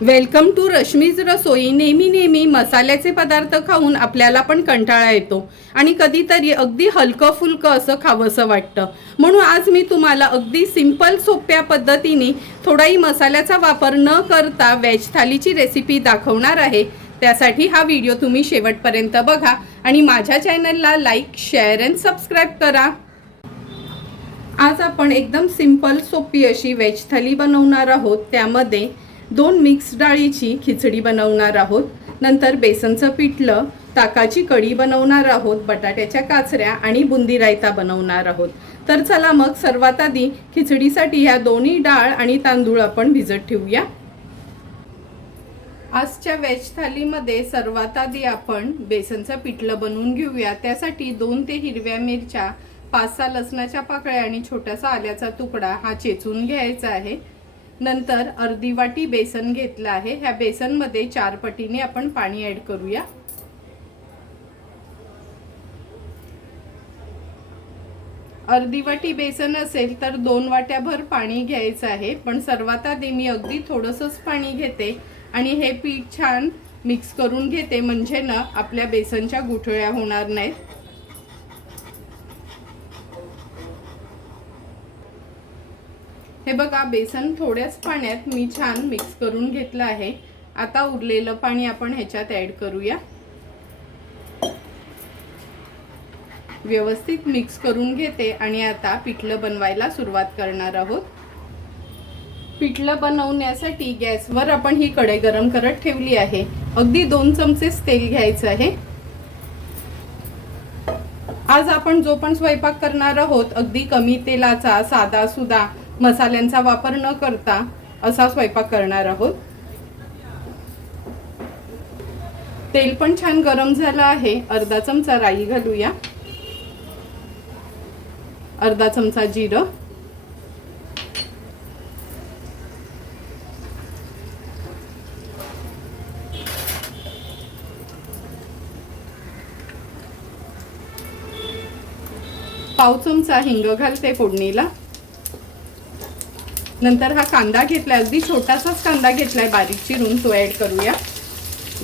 Welcome to Rashmi's रसोई. नेहमी नेहमी मसाल्याचे पदार्थ खाऊन आपल्याला पण कंटाळा येतो. आणि कधीतरी अगदी हलकं फुलकं असं खावंसं वाटतं. म्हणून आज मी तुम्हाला अगदी सिंपल सोप्या पद्धतीने थोडाही मसाल्याचा वापर न करता व्हेज थालीची रेसिपी दाखवणार आहे. त्यासाठी हा व्हिडिओ तुम्ही शेवटपर्यंत बघा आणि माझ्या चॅनलला लाईक शेअर अँड सबस्क्राईब करा. आज आपण एकदम सिंपल सोपी अशी व्हेज थाली बनवणार आहोत. त्यामध्ये दोन मिक्स डाळीची खिचडी बनवणार आहोत. नंतर बेसनचं पिठलं ताकाची कढी बनवणार आहोत बटाट्याच्या काचऱ्या आणि बुंदी रायता बनवणार आहोत. तर चला मग सर्वात आधी खिचडीसाठी ह्या दोन्ही डाळ आणि तांदूळ आपण भिजत ठेवूया. आजच्या वेज थालीमध्ये सर्वात आधी आपण बेसनचं पिठलं बनवून घेऊया. त्यासाठी दोन ते हिरव्या मिरच्या पाच सहा लसणाच्या पाकळ्या आणि छोटासा आल्याचा तुकडा हा चेचून घ्यायचा आहे. नंतर अर्धी वाटी बेसन घेतलं आहे. ह्या बेसनमध्ये चार पटीने आपण पाणी ऍड करूया. अर्धी वाटी बेसन असेल तर दोन वाट्याभर पाणी घ्यायचं आहे. पण सर्वात आधी मी अगदी थोडंसंच पाणी घेते आणि हे पीठ छान मिक्स करून घेते. म्हणजे ना आपल्या बेसनच्या गुठळ्या होणार नाहीत हे बघा बेसन थोड्याच पाण्यात मी छान मिक्स करून घेतलं आहे. आता उरलेलं पाणी आपण ह्याच्यात ऍड करूया. व्यवस्थित मिक्स करून घेते आणि आता पिठलं बनवायला सुरुवात करणार आहोत. पिठलं बनवण्यासाठी गॅसवर आपण ही कढई गरम करत ठेवली आहे. अगदी दोन चमचेच तेल घ्यायचं आहे. आज आपण जो पण स्वयंपाक करणार आहोत अगदी कमी तेलाचा साधा सुद्धा मसाल्यांचा वापर न करता असा स्वयंपाक करणार आहोत. तेल पण छान गरम झालं आहे. अर्धा चमचा राई घालूया. अर्धा चमचा जिरं. पाव चमचा हिंग घालते फोडणीला. नंतर हा कांदा घेतलाय अगदी छोटासाच कांदा घेतलाय बारीक चिरून तो ऍड करूया.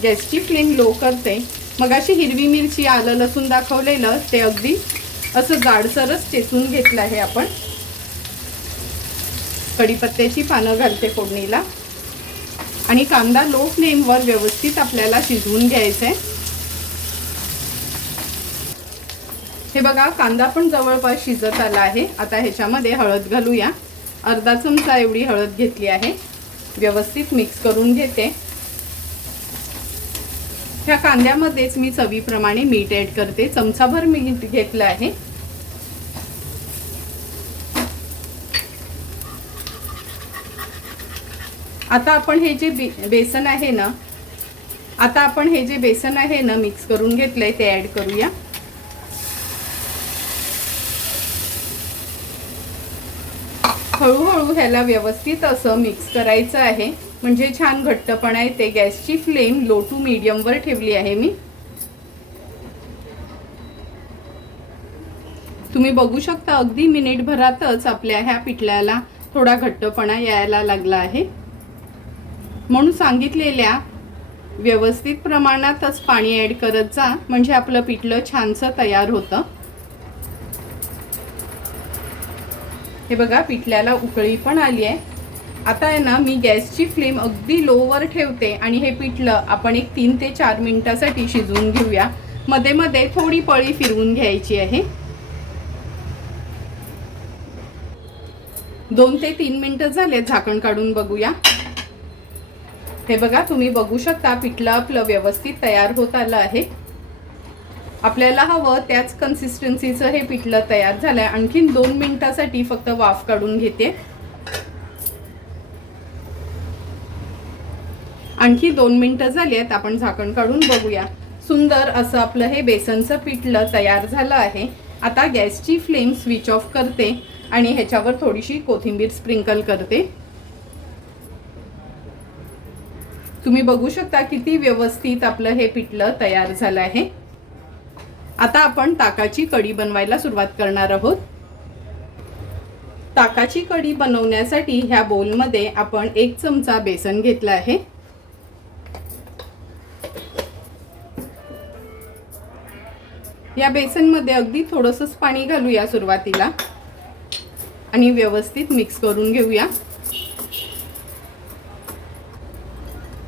गॅसची फ्लेम लो करते. मग अशी हिरवी मिरची आलं लसूण दाखवलेलं ते अगदी असं जाडसरच चेचून घेतलं आहे आपण. कढीपत्त्याची पानं घालते फोडणीला. आणि कांदा लो फ्लेमवर व्यवस्थित आपल्याला शिजवून घ्यायचा आहे हे बघा कांदा पण जवळपास शिजत आला आहे. आता ह्याच्यामध्ये हळद घालूया. अर्धा चमचा एवढी हळद घेतली आहे. व्यवस्थित मिक्स करून घेते. ह्या कांद्यामध्येच मी चवीप्रमाणे मीठ ऍड करते. चमचाभर मीठ घेतलं आहे. आता आपण हे जे बे बेसन आहे ना आता आपण हे जे बेसन आहे ना मिक्स करून घेतलं आहे ते ऍड करूया. हळूहळू ह्याला व्यवस्थित असं मिक्स करायचं आहे. म्हणजे छान घट्टपणा येते. गॅसची फ्लेम लो टू मीडियमवर ठेवली आहे मी. तुम्ही बघू शकता अगदी मिनिटभरातच आपल्या ह्या पिठल्याला थोडा घट्टपणा यायला लागला आहे. म्हणून सांगितलेल्या व्यवस्थित प्रमाणातच पाणी ॲड करत जा. म्हणजे आपलं पिठलं छानसं तयार होतं. हे बघा पिठल्याला उकळी पण आली आहे. आता आहे ना मी गॅसची फ्लेम अगदी लोवर ठेवते आणि हे पिठलं आपण एक तीन ते चार मिनटासाठी शिजवून घेऊया. मध्ये मध्ये थोडी पळी फिरवून घ्यायची आहे. दोन ते तीन मिनटं झाले झाकण काढून बघूया. हे बघा तुम्ही बघू शकता पिठलं आपलं व्यवस्थित तयार होत आलं आहे. आपल्याला हवं त्याच कन्सिस्टन्सीचं हे पिठलं तयार झालं आहे आणखीन दोन मिनटासाठी फक्त वाफ काढून घेते. आणखी दोन मिनटं झाली आहेत आपण झाकण काढून बघूया. सुंदर असं आपलं हे बेसनचं पिठलं तयार झालं आहे. आता गॅसची फ्लेम स्विच ऑफ करते आणि ह्याच्यावर थोडीशी कोथिंबीर स्प्रिंकल करते. तुम्ही बघू शकता किती व्यवस्थित आपलं हे पिठलं तयार झालं आहे. आता आपण ताकाची कढी बनवायला सुरुवात करणार आहोत. ताकाची कढी बनवण्यासाठी ह्या बोलमध्ये आपण एक चमचा बेसन घेतला आहे. या बेसनमध्ये अगदी थोडंसंच पाणी घालूया सुरुवातीला. आणि व्यवस्थित मिक्स करून घेऊया.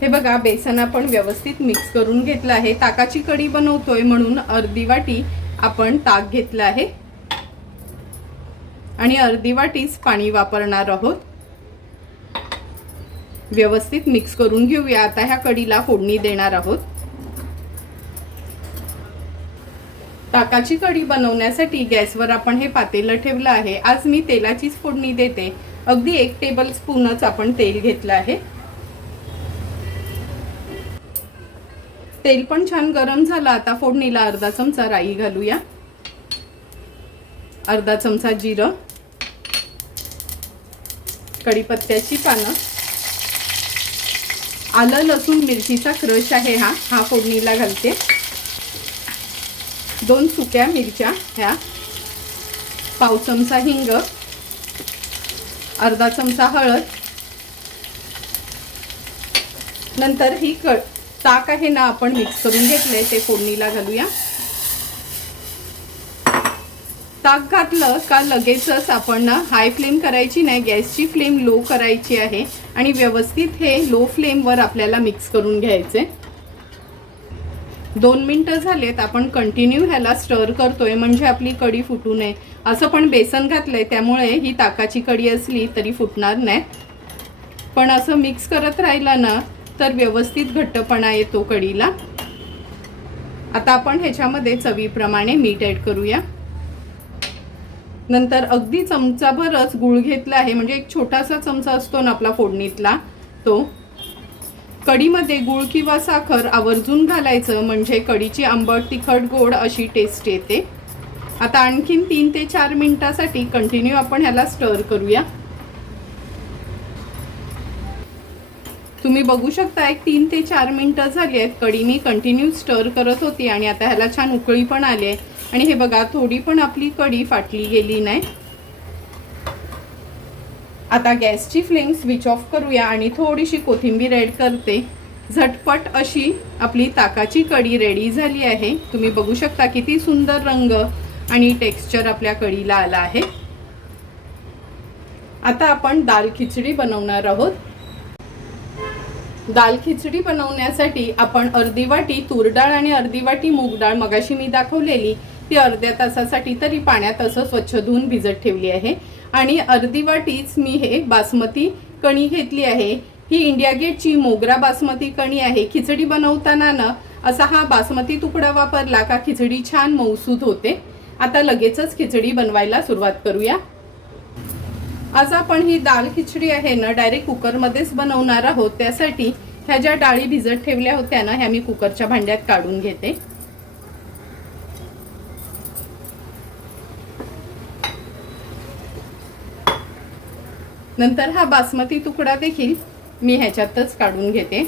हे बघा बेसन आपण व्यवस्थित मिक्स करून घेतलं आहे. ताकाची कढी बनवतोय म्हणून अर्धी वाटी आपण ताक घेतलं आहे. आणि अर्धी वाटीच पाणी वापरणार आहोत. व्यवस्थित मिक्स करून घेऊया. आता ह्या कढीला फोडणी देणार आहोत. ताकाची कढी बनवण्यासाठी गॅसवर आपण हे पातेलं ठेवलं आहे. आज मी तेलाचीच फोडणी देते. अगदी एक टेबल स्पूनच आपण तेल घेतलं आहे. तेल पण छान गरम झालं. आता फोडणीला अर्धा चमचा राई घालूया. अर्धा चमचा जिरं. कढीपत्त्याची पानं. आलं लसूण मिरचीचा क्रश आहे हा. हा फोडणीला घालते. दोन सुक्या मिरच्या ह्या. पाव चमचा हिंग. अर्धा चमचा हळद. नंतर ही क ताक आहे ना आपण मिक्स करून घेतलंय ते फोडणीला घालूया. ताक घातलं का लगेचच आपण ना हाय फ्लेम करायची नाही गॅसची फ्लेम लो करायची आहे. आणि व्यवस्थित हे लो फ्लेमवर आपल्याला मिक्स करून घ्यायचे दोन मिनटं झालेत आपण कंटिन्यू ह्याला स्टर करतोय म्हणजे आपली कढी फुटू नये. असं पण बेसन घातलंय त्यामुळे ही ताकाची कढी असली तरी फुटणार नाही. पण असं मिक्स करत राहिला ना तर व्यवस्थित घट्टपणा येतो कढीला आता आपण ह्याच्यामध्ये चवीप्रमाणे मीठ ॲड करूया. नंतर अगदी चमचाभरच गुळ घेतला आहे म्हणजे एक छोटासा चमचा असतो ना आपला फोडणीतला तो. कढीमध्ये गुळ किंवा साखर आवर्जून घालायचं म्हणजे कढीची आंबट तिखट गोड अशी टेस्ट येते. आता आणखीन तीन ते चार मिनिटासाठी कंटिन्यू आपण ह्याला स्टर करूया. तुम्ही बघू शकता एक तीन ते चार मिनटं झाली आहेत. कडी मी कंटिन्यू स्टर करत होती आणि आता ह्याला छान उकळी पण आली आहे. आणि हे बघा थोडी पण आपली कडी फाटली गेली नाही. आता गॅसची फ्लेम स्विच ऑफ करूया आणि थोडीशी कोथिंबीर ॲड करते. झटपट अशी आपली ताकाची कढी रेडी झाली आहे. तुम्ही बघू शकता किती सुंदर रंग आणि टेक्स्चर आपल्या कढीला आला आहे. आता आपण दाल खिचडी बनवणार आहोत. दाल खिचडी बनवण्यासाठी आपण अर्धी वाटी तूर डाळ आणि अर्धी वाटी मूग डाळ मगाशी मी दाखवलेली. ती अर्ध्या तासासाठी तरी पाण्यात असं स्वच्छ धुवून भिजत ठेवली आहे. आणि अर्धी वाटीच मी हे बासमती कणी घेतली आहे. ही इंडिया गेटची मोगरा बासमती कणी आहे. खिचडी बनवताना ना असा हा बासमती तुकडा वापरला का खिचडी छान मौसूद होते. आता लगेचच खिचडी बनवायला सुरुवात करूया. आज आपण ही दाल खिचडी आहे ना डायरेक्ट कुकरमध्येच बनवणार आहोत. त्यासाठी ह्या ज्या डाळी भिजत ठेवल्या होत्या ना ह्या मी कुकरच्या भांड्यात काढून घेते. नंतर हा बासमती तुकडा देखील मी ह्याच्यातच काढून घेते.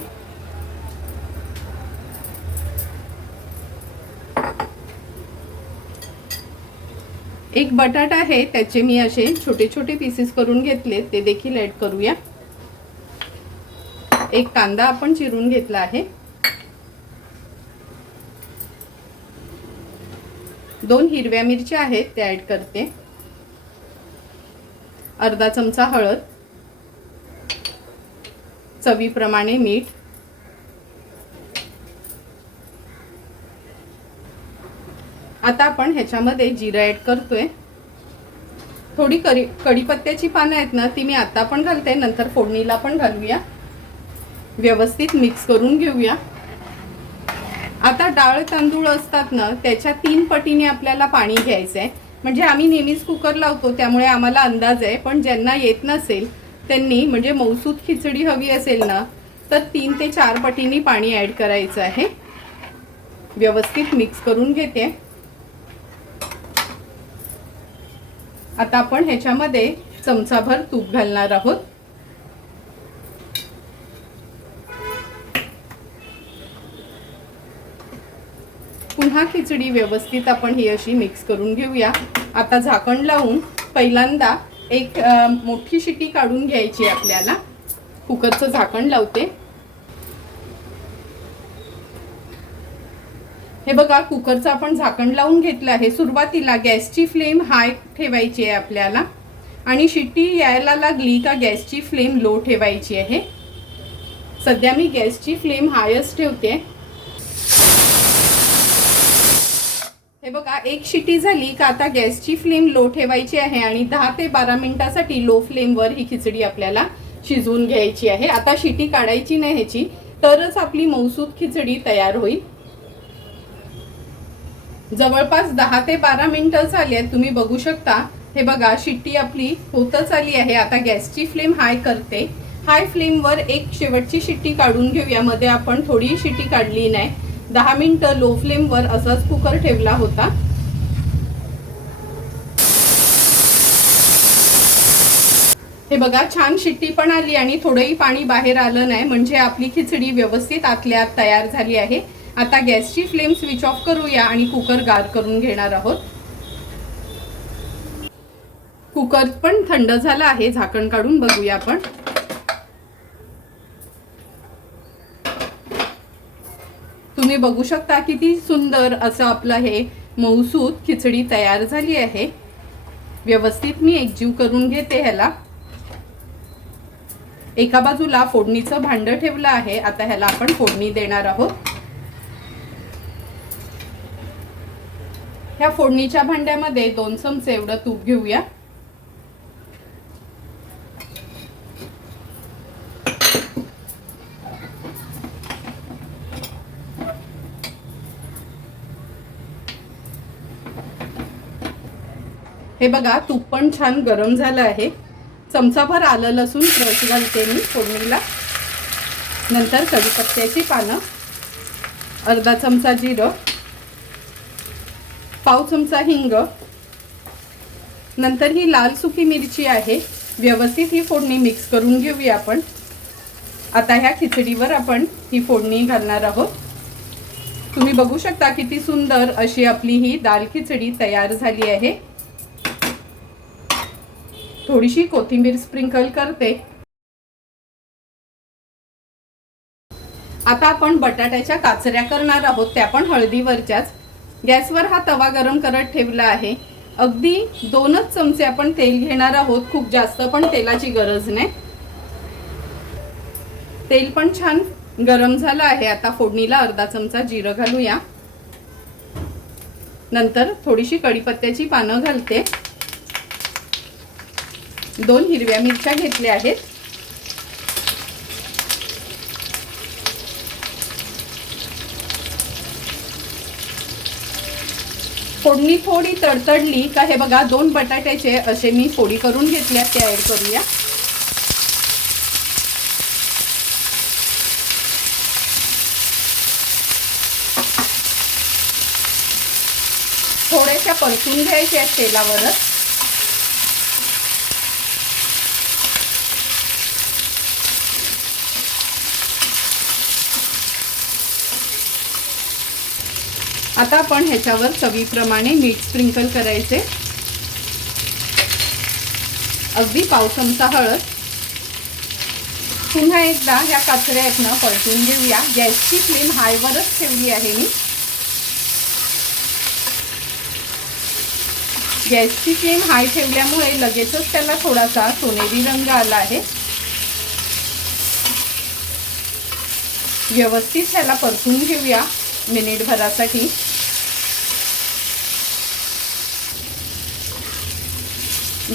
एक बटाटा आहे त्याचे मी असे छोटे छोटे पीसेस करून घेतले ते देखील ॲड करूया. एक कांदा आपण चिरून घेतला आहे. दोन हिरव्या मिरच्या आहेत त्या ॲड करते. अर्धा चमचा हळद. चवीप्रमाणे मीठ. आता आपण ह्याच्यामध्ये जिरा ॲड करतोय. थोडी करी कढीपत्त्याची पानं आहेत ना ती मी आता पण घालते नंतर फोडणीला पण घालूया. व्यवस्थित मिक्स करून घेऊया. आता डाळ तांदूळ असतात ना त्याच्या तीन पटीने आपल्याला पाणी घ्यायचं आहे म्हणजे आम्ही नेहमीच कुकर लावतो त्यामुळे आम्हाला अंदाज आहे पण ज्यांना येत नसेल त्यांनी म्हणजे मौसूद खिचडी हवी असेल ना तर तीन ते चार पटीने पाणी ॲड करायचं आहे. व्यवस्थित मिक्स करून घेते. आता आपण ह्याच्यामध्ये चमचाभर तूप घालणार आहोत. पुन्हा खिचडी व्यवस्थित आपण ही अशी मिक्स करून घेऊया. आता झाकण लावून पहिल्यांदा एक मोठी शिटी काढून घ्यायची आपल्याला. कुकरचं झाकण लावते. हे बघा कुकरचं आपण झाकण लावून घेतलं आहे. सुरुवातीला गॅसची फ्लेम हाय ठेवायची आहे आपल्याला. आणि शिट्टी यायला लागली का गॅसची फ्लेम लो ठेवायची आहे. सध्या मी गॅसची फ्लेम हायच ठेवते. हे बघा एक शिटी झाली का आता गॅसची फ्लेम लो ठेवायची आहे आणि दहा ते बारा मिनिटासाठी लो फ्लेमवर ही खिचडी आपल्याला शिजवून घ्यायची आहे. आता शिटी काढायची नाही ह्याची तरच आपली मौसूद खिचडी तयार होईल. जवळपास दहा ते बारा मिनटं झाली आहेत. तुम्ही बघू शकता. हे बघा शिट्टी आपली होतच आली आहे. आता गॅसची फ्लेम हाय करते. हाय फ्लेमवर एक शेवटची शिट्टी काढून घेऊया. मध्ये आपण थोडी शिट्टी काढली नाही. दहा मिनटं लो फ्लेमवर असाच कुकर ठेवला होता. हे बघा छान शिट्टी पण आली आणि थोडंही पाणी बाहेर आलं नाही. म्हणजे आपली खिचडी व्यवस्थित आतल्या तयार झाली आहे. आता गॅसची फ्लेम स्विच ऑफ करूया आणि कुकर गार करून घेणार आहोत. कुकर पण थंड झाला आहे झाकण काढून बघूया आपण. तुम्ही बघू शकता किती सुंदर असं आपलं हे मऊसूत खिचडी तयार झाली आहे. व्यवस्थित मी एकजीव करून घेते ह्याला. एका बाजूला फोडणीचं भांड ठेवलं आहे आता ह्याला आपण फोडणी देणार आहोत. ह्या फोडणीच्या भांड्यामध्ये दोन चमचे एवढं तूप घेऊया. हे बघा तूप पण छान गरम झालं आहे. चमचाभर आलं लसूण क्रश घालते मी फोडणीला. नंतर कढीपत्त्याची पानं. अर्धा चमचा जिरं. पाव चमचा हिंग. नंतर ही लाल सुकी मिरची आहे. व्यवस्थित ही फोडणी मिक्स करून घेऊया आपण. आता ह्या खिचडीवर आपण ही फोडणी घालणार आहोत. तुम्ही बघू शकता किती सुंदर अशी आपली ही दाल खिचडी तयार झाली आहे. थोडीशी कोथिंबीर स्प्रिंकल करते. आता आपण बटाट्याच्या काचऱ्या करणार आहोत. त्या पण हळदीवरच्याच. गॅसवर हा तवा गरम करत ठेवला आहे. अगदी दोनच चमचे आपण तेल घेणार आहोत खूप जास्त पण तेलाची गरज नाही. तेल पण छान गरम झालं आहे. आता फोडणीला अर्धा चमचा जिरं घालूया. नंतर थोडीशी कढीपत्त्याची पानं घालते. दोन हिरव्या मिरच्या घेतल्या आहेत. फोडणी थोडी तडतडली का हे बघा दोन बटाट्याचे असे मी फोडी करून घेतल्या ते ॲड करूया. थोड्याशा परतून घ्यायच्या तेलावरच. आता आपण ह्याच्यावर चवीप्रमाणे मीठ स्प्रिंकल करायचे. अगदी पाव चमचा हळद. पुन्हा एकदा ह्या काचऱ्या आहेत ना परतून घेऊया. गॅसची फ्लेम हायवरच ठेवली आहे मी. गॅसची फ्लेम हाय ठेवल्यामुळे लगेचच त्याला थोडासा सोनेरी रंग आला आहे. व्यवस्थित ह्याला परतून घेऊया मिनिटभरासाठी.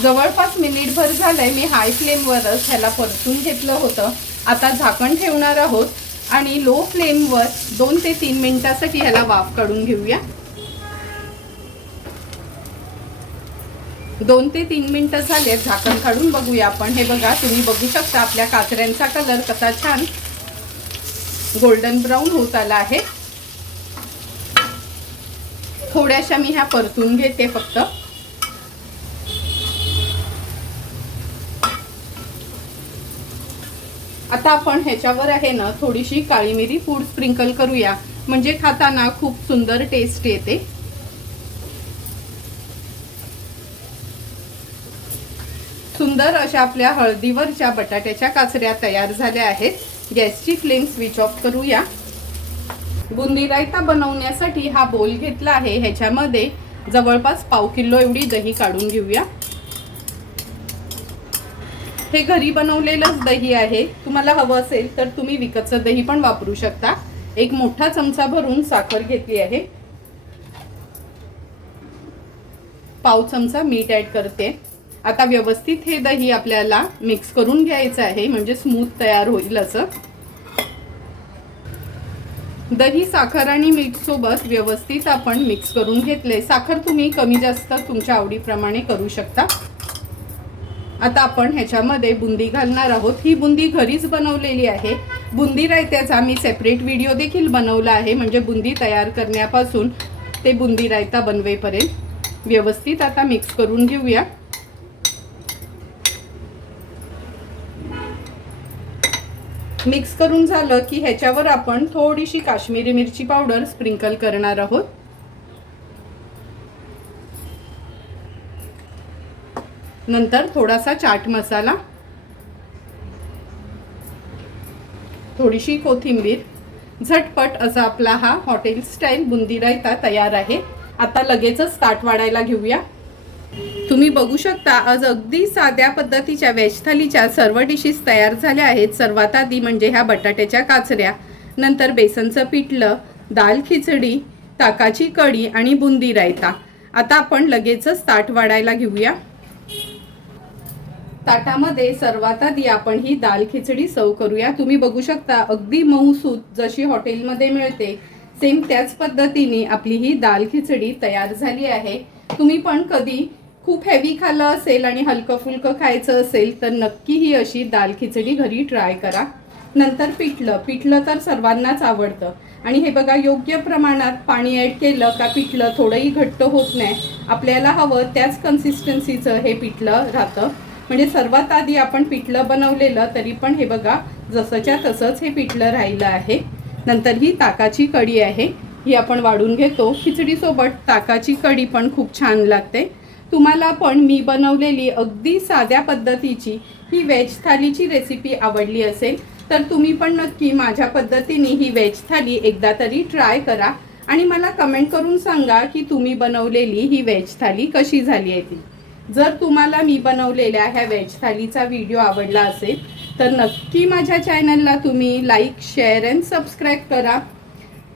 जवळपास मिनिटभर झालंय मी हाय फ्लेमवरच ह्याला परतून घेतलं होतं. आता झाकण ठेवणार आहोत आणि लो फ्लेमवर दोन ते तीन मिनिटासाठी ह्याला वाफ काढून घेऊया. दोन ते तीन मिनटं झाले झाकण काढून बघूया आपण. हे बघा तुम्ही बघू शकता आपल्या काचऱ्यांचा कलर कसा छान गोल्डन ब्राऊन होत आला आहे. थोड्याशा मी ह्या परतून घेते फक्त. आता आपण ह्याच्यावर आहे ना थोडीशी काळी मिरी फूड स्प्रिंकल करूया. म्हणजे खाताना खूप सुंदर टेस्ट येते. सुंदर अशा आपल्या हळदीवरच्या बटाट्याच्या काचऱ्या तयार झाल्या आहेत. गॅसची फ्लेम स्विच ऑफ करूया. बुंदी रायता बनवण्यासाठी हा बोल घेतला आहे. ह्याच्यामध्ये जवळपास पाव किलो एवढी दही काढून घेऊया. हे घरी बनवलेलंच दही आहे. तुम्हाला हवं असेल तर तुम्ही विकतचं दही पण वापरू शकता. एक मोठा चमचा भरून साखर घेतली आहे. पाव चमचा मीठ ऍड करते. आता व्यवस्थित हे दही आपल्याला मिक्स करून घ्यायचं आहे म्हणजे स्मूथ तयार होईल असं. दही साखर आणि मीठ सोबत व्यवस्थित आपण मिक्स करून घेतले. साखर तुम्ही कमी जास्त तुमच्या आवडीप्रमाणे करू शकता. आता आपण ह्याच्यामध्ये बुंदी घालणार आहोत. ही बुंदी घरीच बनवलेली आहे. बुंदी रायत्याचा मी सेपरेट व्हिडिओ देखील बनवला आहे. म्हणजे बुंदी तयार करण्यापासून ते बुंदी रायता बनवेपर्यंत. व्यवस्थित आता मिक्स करून घेऊया. मिक्स करून झालं की ह्याच्यावर आपण थोडीशी काश्मीरी मिरची पावडर स्प्रिंकल करणार आहोत. नंतर थोडासा चाट मसाला थोडीशी कोथिंबीर. झटपट असा आपला हा हॉटेल स्टाईल बुंदी रायता तयार आहे. आता लगेचच ताट वाढायला घेऊया. तुम्ही बघू शकता आज अगदी साध्या पद्धतीच्या व्हेज थालीच्या सर्व डिशेस तयार झाल्या आहेत. सर्वात आधी म्हणजे ह्या बटाट्याच्या काचऱ्या नंतर बेसनचं पिठलं दाल खिचडी ताकाची कढी आणि बुंदी रायता आता आपण लगेचच ताट वाढायला घेऊया. ताटामध्ये सर्वात आधी आपण ही दाल खिचडी सर्व करूया. तुम्ही बघू शकता अगदी मऊसूत जशी हॉटेलमध्ये मिळते सेम त्याच पद्धतीने आपली ही दाल खिचडी तयार झाली आहे. तुम्ही पण कधी खूप हेवी खाल्लं असेल आणि हलकं फुलकं खायचं असेल तर नक्की ही अशी दाल खिचडी घरी ट्राय करा. नंतर पिठलं. पिठलं तर सर्वांनाच आवडतं. आणि हे बघा योग्य प्रमाणात पाणी ॲड केलं का पिठलं थोडंही घट्ट होत नाही. आपल्याला हवं त्याच कन्सिस्टन्सीचं हे पिठलं राहतं. म्हणजे सर्वात आधी आपण पिठलं बनवलेलं तरी पण हे बघा जसंच्या तसंच हे पिठलं राहिलं आहे. नंतर ही ताकाची कढी आहे. ही आपण वाढून घेतो. खिचडीसोबत ताकाची कढी पण खूप छान लागते. तुम्हाला पण मी बनवलेली अगदी साध्या पद्धतीची ही व्हेज थालीची रेसिपी आवडली असेल तर तुम्ही पण नक्की माझ्या पद्धतीने ही व्हेज थाली एकदा तरी ट्राय करा. आणि मला कमेंट करून सांगा की तुम्ही बनवलेली ही व्हेज थाली कशी झाली आहे ती. जर तुम्हाला मी बनवलेल्या ह्या व्हेज थालीचा व्हिडिओ आवडला असेल तर नक्की माझ्या चॅनलला तुम्ही लाईक शेअर अँड सबस्क्राईब करा.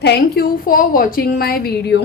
Thank you for watching my video